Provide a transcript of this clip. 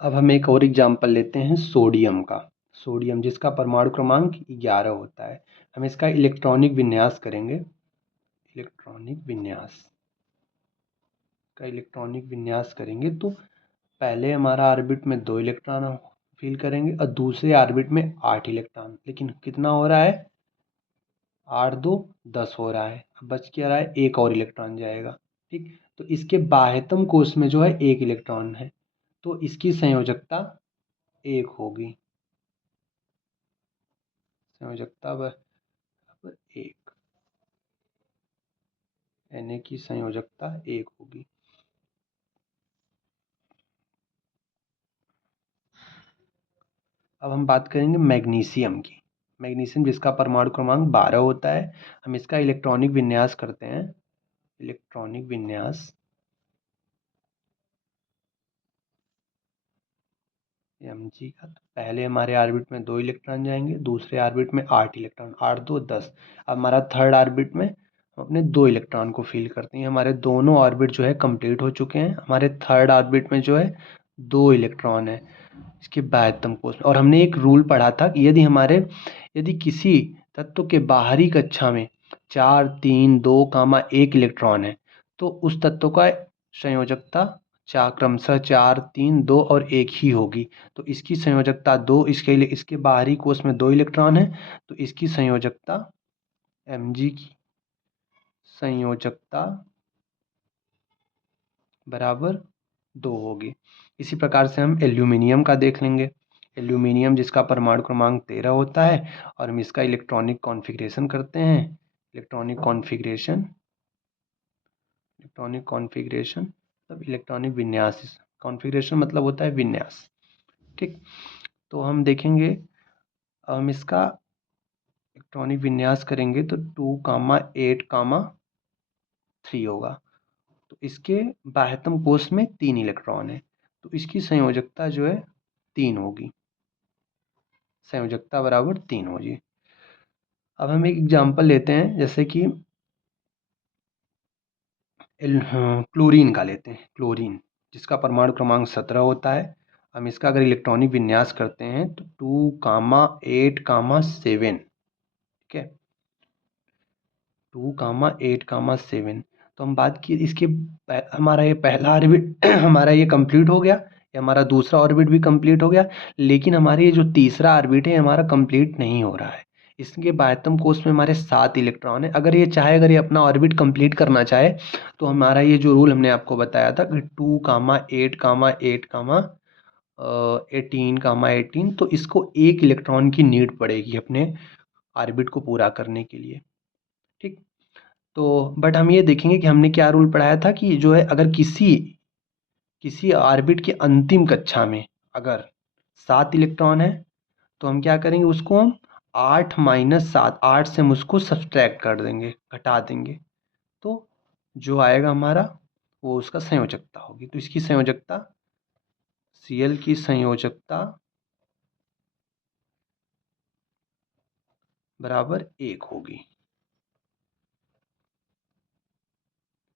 अब हम एक और एग्जाम्पल लेते हैं सोडियम का। सोडियम जिसका परमाणु क्रमांक 11 होता है। हम इसका इलेक्ट्रॉनिक विन्यास करेंगे। इलेक्ट्रॉनिक विन्यास करेंगे तो पहले हमारा ऑर्बिट में 2 इलेक्ट्रॉन फील करेंगे और दूसरे ऑर्बिट में 8 इलेक्ट्रॉन। लेकिन कितना हो रहा है, 8 2 10 हो रहा है। अब बच क्या रहा है, एक और इलेक्ट्रॉन जाएगा। ठीक, तो इसके बाह्यतम कोश में जो है एक इलेक्ट्रॉन है, तो इसकी संयोजकता 1 होगी। संयोजकता बराबर 1, Na की संयोजकता 1 होगी। अब हम बात करेंगे मैग्नीशियम की। मैग्नीशियम जिसका परमाणु क्रमांक 12 होता है। हम इसका इलेक्ट्रॉनिक विन्यास करते हैं। इलेक्ट्रॉनिक विन्यास Mg का, तो पहले हमारे ऑर्बिट में 2 इलेक्ट्रॉन जाएंगे, दूसरे ऑर्बिट में 8 इलेक्ट्रॉन, 8 2 10। अब हमारा थर्ड ऑर्बिट में हम अपने 2 इलेक्ट्रॉन को फील करते हैं। हमारे दोनों ऑर्बिट जो है कंप्लीट हो चुके हैं। हमारे थर्ड ऑर्बिट में जो है 2 इलेक्ट्रॉन है इसके बाह्यतम कोश में। और हमने एक रूल पढ़ा था कि यदि किसी तत्व के बाहरी कक्षा में 4 3 2 1 इलेक्ट्रॉन है, तो उस तत्व का संयोजकता क्रमशः 4 3 2 और 1 ही होगी। तो इसकी संयोजकता 2, इसके लिए इसके बाहरी कोश में 2 इलेक्ट्रॉन है, तो इसकी संयोजकता Mg की संयोजकता बराबर 2 होगी। इसी प्रकार से हम एल्यूमिनियम का देख लेंगे। एल्यूमिनियम जिसका परमाणु क्रमांक 13 होता है और हम इसका इलेक्ट्रॉनिक कॉन्फ़िगरेशन करते हैं। इलेक्ट्रॉनिक कॉन्फ़िगरेशन मतलब इलेक्ट्रॉनिक विन्यास। कॉन्फ़िगरेशन मतलब होता है विन्यास। ठीक, तो हम देखेंगे, हम इसका इलेक्ट्रॉनिक विन्यास करेंगे तो 2 8 3 होगा। तो इसके बाह्यतम कोश में 3 इलेक्ट्रॉन है, तो इसकी संयोजकता जो है 3 होगी। संयोजकता बराबर 3 होगी। अब हम एक एग्जांपल लेते हैं, जैसे कि क्लोरीन का लेते हैं। क्लोरीन जिसका परमाणु क्रमांक 17 होता है। हम इसका अगर इलेक्ट्रॉनिक विन्यास करते हैं तो 2 8 7। ठीक है, 2 8 7। तो हम बात की इसके, हमारा ये पहला ऑर्बिट हमारा ये कंप्लीट हो गया, ये हमारा दूसरा ऑर्बिट भी कंप्लीट हो गया। लेकिन हमारे ये जो तीसरा ऑर्बिट है हमारा कंप्लीट नहीं हो रहा है। इसके बाह्यतम कोश में हमारे 7 इलेक्ट्रॉन है। अगर ये अपना ऑर्बिट कंप्लीट करना चाहे तो हमारा ये जो रूल हमने आपको बताया था कि 2 8 8 18 तो इसको 1 इलेक्ट्रॉन की नीड पड़ेगी अपने ऑर्बिट को पूरा करने के लिए। ठीक, तो बट हम ये देखेंगे कि हमने क्या रूल पढ़ाया था कि जो है अगर किसी ऑर्बिट के अंतिम कक्षा में अगर 7 इलेक्ट्रॉन है, तो हम क्या करेंगे, उसको हम 8 - 7, 8 से हम उसको सब्सट्रैक्ट कर देंगे, घटा देंगे। तो जो आएगा हमारा वो उसका संयोजकता होगी। तो इसकी संयोजकता Cl की संयोजकता बराबर 1 होगी।